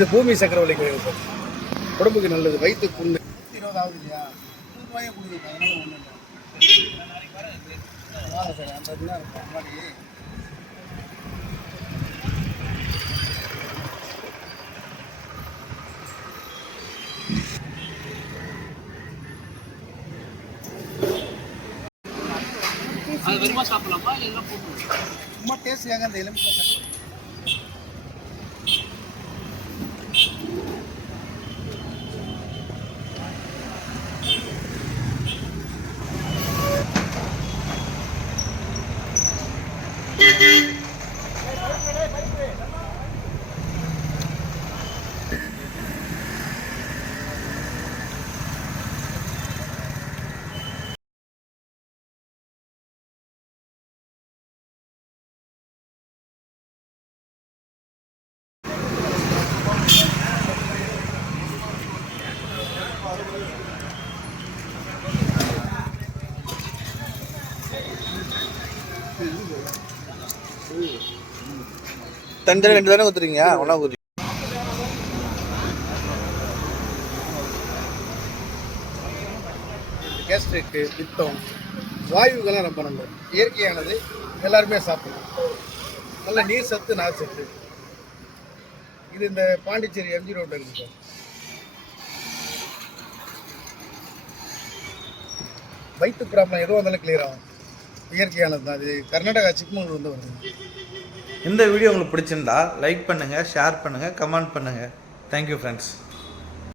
இது பூமி சக்கரவள்ளி கிழங்கு சார் உடம்புக்கு நல்லது வயிற்று புண்ணு இருபது ஆகுது இல்லையா? ரூபாயே கொடுக்குது அதனால ஒன்றும் இல்லை. வாங்க சார் ஐம்பது தான் இருக்கும் முன்னாடி. அது வெறுமா சாப்பிடலாமா? இல்லை போட்டு சும்மா டேஸ்ட்டுக்காக அந்த எலுமிச்சை சார் ரெண்டு தானே ஊத்துறீங்க ஒன்றா ஊத்துறீங்க கேஸ்ட்ரிக்கு பித்தம் வாயுக்கெல்லாம் ரொம்ப நல்லது இயற்கையானது எல்லாருமே சாப்பிடலாம் நல்ல நீர் சத்து நார் சத்து. இது இந்த பாண்டிச்சேரி எம்ஜி ரோட்டில் இருக்கு. வயிற்று ப்ராப்ளம் எதுவாக இருந்தாலும் கிளியர் ஆகும். இயற்கையானது தான். அது கர்நாடகா சிக்மங்களூர் வந்து வருது. இந்த வீடியோ உங்களுக்கு பிடிச்சிருந்தா லைக் பண்ணுங்கள் ஷேர் பண்ணுங்கள் கமெண்ட் பண்ணுங்கள் தேங்க்யூ ஃப்ரெண்ட்ஸ்